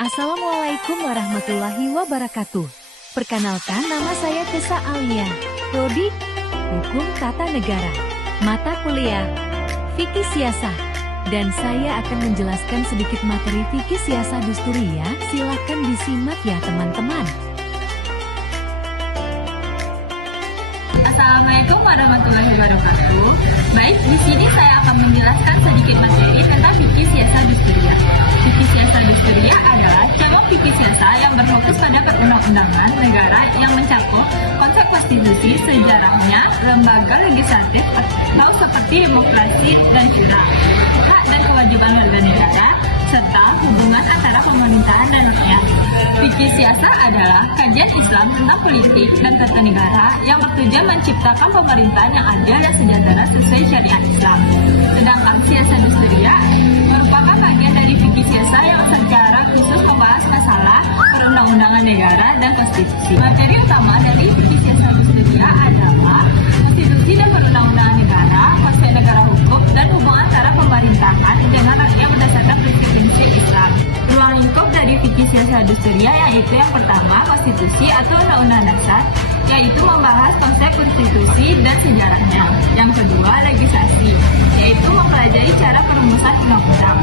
Assalamualaikum warahmatullahi wabarakatuh. Perkenalkan, nama saya Tessa Alia. Prodi Hukum Tata Negara, mata kuliah Fikih Siasah. Dan saya akan menjelaskan sedikit materi Fikih Siasah Dusturia. Silakan disimak ya teman-teman. Assalamualaikum warahmatullahi wabarakatuh. Baik, di sini saya akan menjelaskan sedikit materi tentang fikih siasah dusturia. Fikih siasah dusturia adalah cabang fikih siasah yang berfokus pada perundang-undangan negara yang mencakup konsep konstitusi, sejarahnya, lembaga legislatif atau seperti demokrasi dan syura, hak dan kewajiban warga negara, serta hubungan antara pemerintahan dan rakyat. Fikih siasah adalah kajian Islam tentang politik dan tata negara yang bertujuan menciptakan pemerintahan yang adil dan sejahtera sesuai syariat Islam. Sedangkan siasah dusturia merupakan bagian dari fikih siasah yang secara khusus membahas masalah perundang-undangan negara dan konstitusi. Materi utama dari fikih siasah dusturia adalah konstitusi dan perundang-undangan negara, konsep negara hukum, dan hubungan antara pemerintahan dengan rakyat berdasarkan prinsip-prinsip Islam. Ruang lingkup dari fikih siasah dusturia yaitu yang pertama, konstitusi atau undang-undang dasar, yaitu membahas konsep konstitusi dan sejarahnya. Yang kedua, legislasi, yaitu mempelajari cara perumusan undang-undang.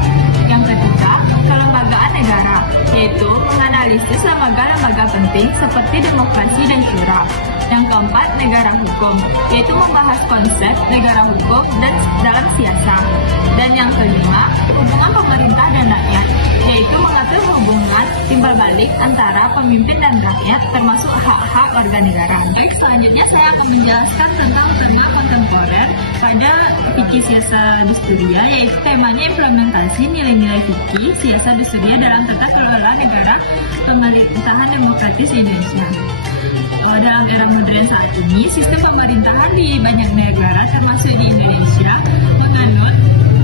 Yang ketiga, kelembagaan negara, yaitu menganalisis lembaga-lembaga penting seperti demokrasi dan syura. Yang keempat, negara hukum, yaitu membahas konsep negara hukum dan dalam siasah. Dan yang kelima, hubungan pemerintah dan rakyat, yaitu mengatur hubungan timbal balik antara pemimpin dan rakyat, termasuk hak-hak warga negara. Baik, selanjutnya saya akan menjelaskan tentang tema kontemporer pada fikih siasah dusturia, yaitu temanya implementasi nilai-nilai fikih siasah dusturia dalam tata kelola negara pemerintahan demokratis di Indonesia. Dalam era modern saat ini, sistem pemerintahan di banyak negara, termasuk di Indonesia, menganut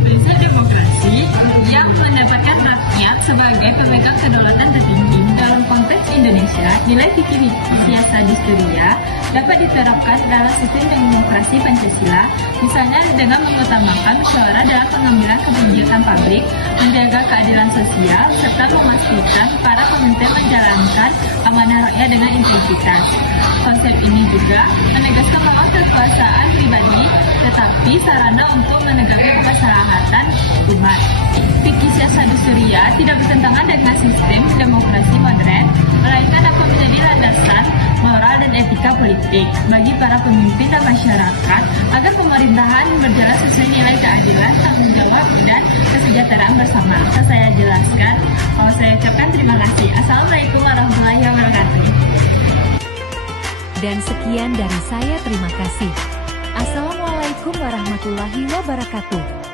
prinsip demokrasi yang mendapatkan rakyat sebagai pemegang kedaulatan tertinggi. Dalam konteks Indonesia, nilai fikih siasah dusturia dapat diterapkan dalam sistem demokrasi Pancasila, misalnya dengan mengutamakan musyawarah dalam pengambilan kebijakan publik, menjaga keadilan sosial, serta memastikan para pemimpin menjalankan amanah rakyat dengan integritas. Konsep ini juga menegaskan bahwa kekuasaan pribadi tetapi sarana untuk menegakkan kemaslahatan umat. Fikih siasah dusturia tidak bertentangan dengan sistem demokrasi modern, melainkan dapat menjadi landasan moral dan etika politik bagi para pemimpin dan masyarakat agar pemerintahan berjalan sesuai nilai keadilan, tanggung jawab, dan kesejahteraan bersama. Saya jelaskan, saya ucapkan terima kasih. Assalamualaikum warahmatullahi wabarakatuh. Dan sekian dari saya, terima kasih. Assalamualaikum warahmatullahi wabarakatuh.